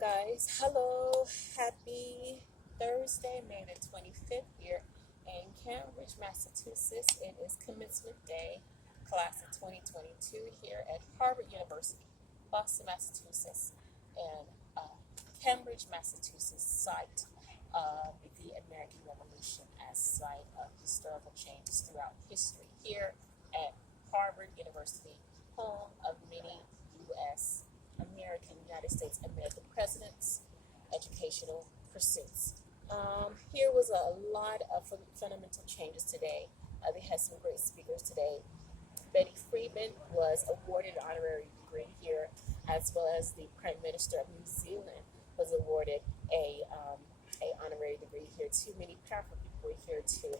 guys. Hello. Happy Thursday, May the 25th here in Cambridge, Massachusetts. It is commencement day, class of 2022 here at Harvard University, Boston, Massachusetts, and Cambridge, Massachusetts site of the American Revolution as site of historical changes throughout history here at Harvard University, home of many U.S. United States American presidents, educational pursuits. Here was a lot of fundamental changes today. They had some great speakers today. Betty Friedman was awarded an honorary degree here, as well as the Prime Minister of New Zealand was awarded a honorary degree here too. Many powerful people were here too.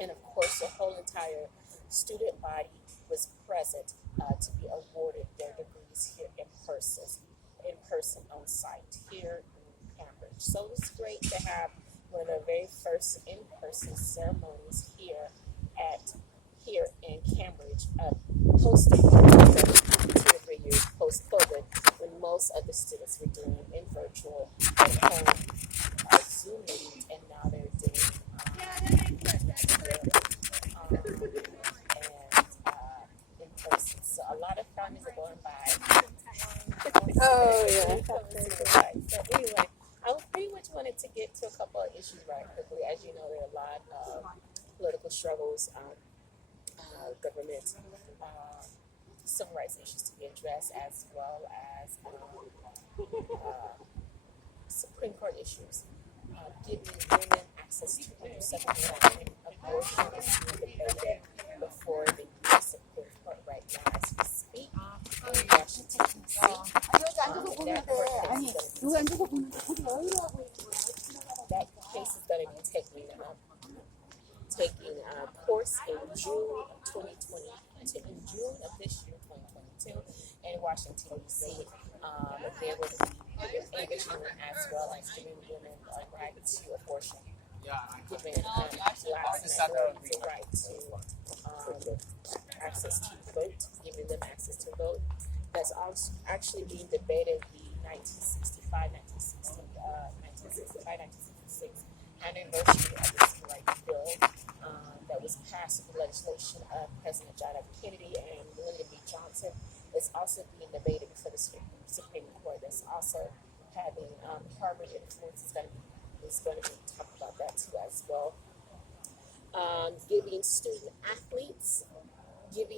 And of course, the whole entire student body was present to be awarded their degrees here in person on site here in Cambridge. So it was great to have one of the very first in-person ceremonies here in Cambridge, post 2 to 3 years post-COVID, when most of the students were doing in virtual at home Zoom meetings, and now they're doing in person. So a lot of families are going by. Oh yeah. So anyway, I pretty much wanted to get to a couple of issues right quickly. As you know, there are a lot of political struggles, government, civil rights issues to be addressed, as well as Supreme Court issues. Giving women access to contraceptive abortion is being debated before the U.S. Supreme Court right now as we speak in Washington, D.C. That case is going to be taking course in June of 2020, in June of this year, 2022, in Washington, D.C. There will be enrichment as well as giving women a right to abortion, giving Blacks and minorities a right to access to vote, giving them access to vote. That's also actually being debated the 1965, 1966 anniversary of the Civil Rights Bill that was passed with the legislation of President John F. Kennedy and Lyndon B. Johnson. It's also being debated before the Supreme Court. That's also having Harvard influence is going to be talking about that too as well. Giving student athletes the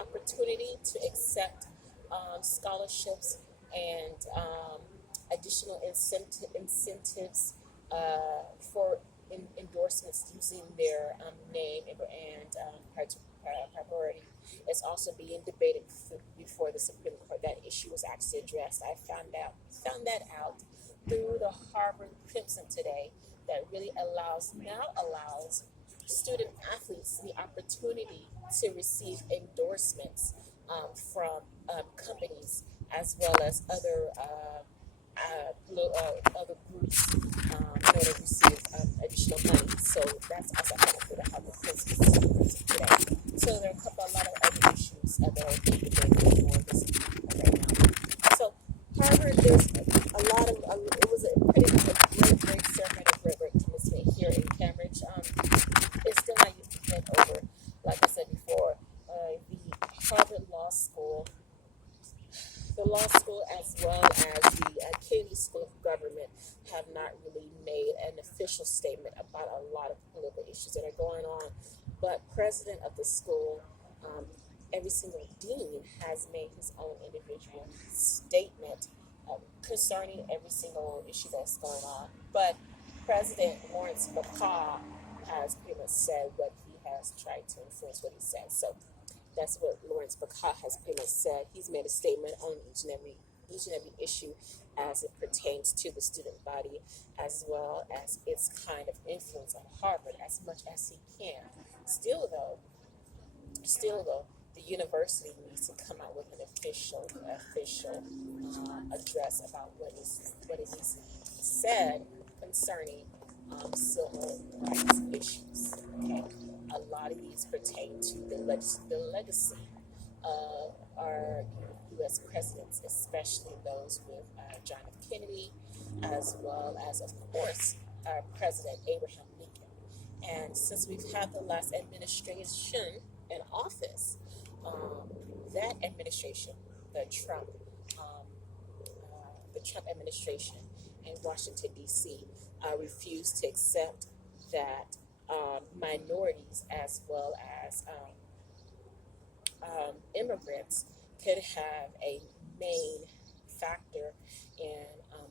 opportunity to accept scholarships and additional incentives for endorsements using their name and priority. It's also being debated before the Supreme Court. That issue was actually addressed. I found that out through the Harvard Crimson today. That really allows student athletes the opportunity to receive endorsements from companies, as well as other groups in order to receive additional money. So that's also coming through the Harvard Crimson today. So there are a lot of other issues that are being debated for this right now. So Harvard, there's a lot of it was a great ceremony, a great commencement here in Cambridge. It's still not yet over. Like I said before, the Harvard Law School, as well as the Kennedy School of Government have not really made an official statement about a lot of political issues that are going on. But president of the school, every single dean has made his own individual statement concerning every single issue that's going on. But President Lawrence Baca has pretty much said what he has tried to influence what he says. So that's what Lawrence Baca has pretty much said. He's made a statement on each and every issue as it pertains to the student body, as well as its kind of influence on Harvard as much as he can. Still though, the university needs to come out with an official address about what is said concerning civil rights issues. Okay, a lot of these pertain to the legacy of our U.S. as presidents, especially those with John F. Kennedy, as well as, of course, President Abraham Lincoln. And since we've had the last administration in office, that administration, the Trump, um, the Trump administration in Washington, D.C., refused to accept that minorities as well as immigrants could have a main factor in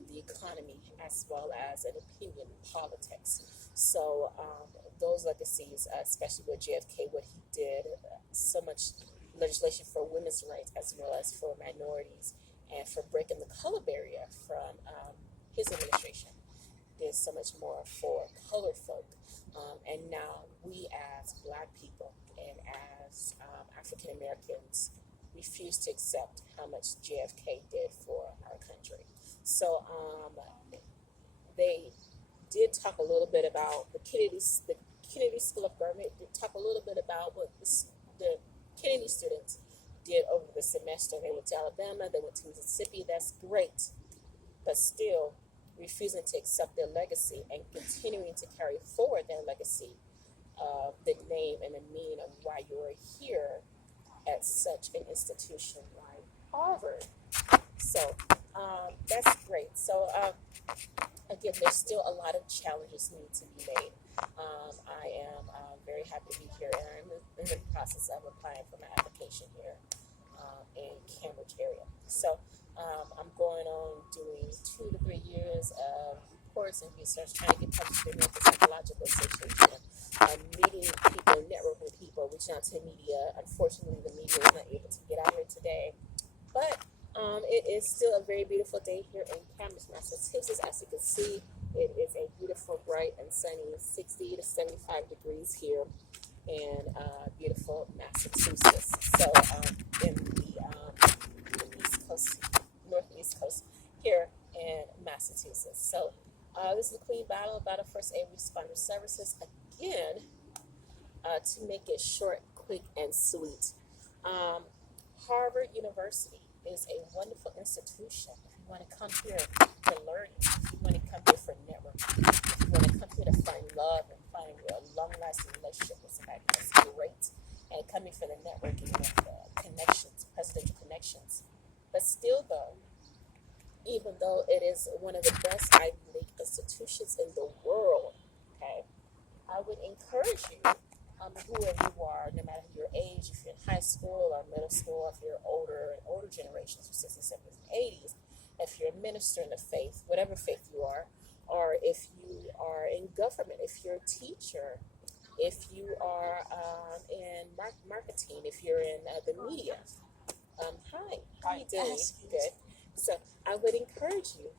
the economy as well as an opinion in politics. So those legacies, especially with JFK, what he did, so much legislation for women's rights as well as for minorities and for breaking the color barrier from his administration, did so much more for colored folk. And now we as Black people and as African Americans refuse to accept how much JFK did for our country. So they did talk a little bit about the Kennedy School of Government, did talk a little bit about what the Kennedy students did over the semester. They went to Alabama, they went to Mississippi. That's great, but still refusing to accept their legacy and continuing to carry forward their legacy of the name and the meaning of why you're here at such an institution like Harvard. So that's great. So again, there's still a lot of challenges need to be made. I am very happy to be here, and I'm in the process of applying for my application here in Cambridge area. So I'm going on doing 2 to 3 years of reports and research, trying to get published in the Psychological Association, meeting people, networking with people, reaching out to the media. Unfortunately, the media is not able to get out here today, but it is still a very beautiful day here in Cambridge, Massachusetts. As you can see, it is a beautiful, bright, and sunny 60 to 75 degrees here in beautiful Massachusetts. So in the East Coast, North and East Coast here in Massachusetts. So this is LaQueen Battle First Aid Responder Services. Again, to make it short, quick, and sweet, Harvard University is a wonderful institution. If you want to come here to learn, if you want to come here for networking, if you want to come here to find love and find a long-lasting relationship with somebody, that's great. And coming for the networking and the connections, presidential connections. But still, though, even though it is one of the best Ivy League institutions in the world, okay, I would encourage you, whoever you are, no matter your age, if you're in high school or middle school, if you're older generations, your 60s, 70s, and 80s, if you're a minister in the faith, whatever faith you are, or if you are in government, if you're a teacher, if you are in marketing, if you're in the media. Hi, how you doing? Good. So I would encourage you,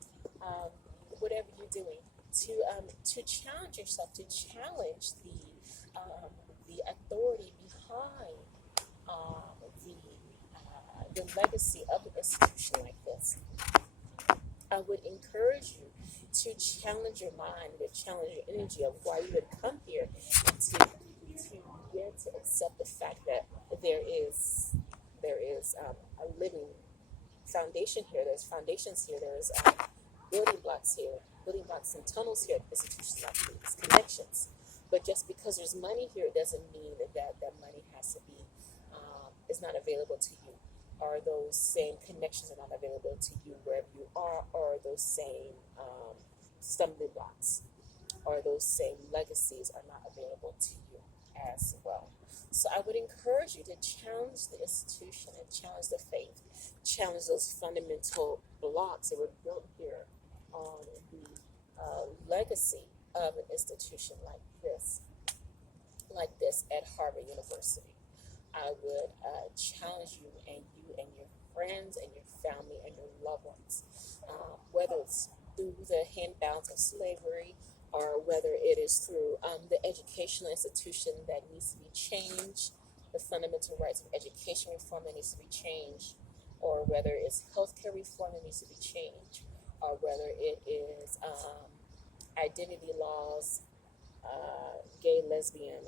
whatever you're doing, to challenge yourself, to challenge the authority behind the legacy of an institution like this. I would encourage you to challenge your mind, to challenge your energy of why you would come here, to begin to accept the fact that there is a living foundation here. There's foundations here. There's building blocks here, building blocks and tunnels here at institutions like these, connections. But just because there's money here, it doesn't mean that money has to be is not available to you. Or those same connections are not available to you wherever you are, or those same stumbling blocks, or those same legacies are not available to you as well. So I would encourage you to challenge the institution and challenge the faith, challenge those fundamental blocks that were built here on the legacy of an institution like this at Harvard University. I would challenge you and your friends and your family and your loved ones, whether it's through the handbouts of slavery or whether it is through the educational institution that needs to be changed, the fundamental rights of education reform that needs to be changed, or whether it's healthcare reform that needs to be changed, or whether it is identity laws, gay, lesbian,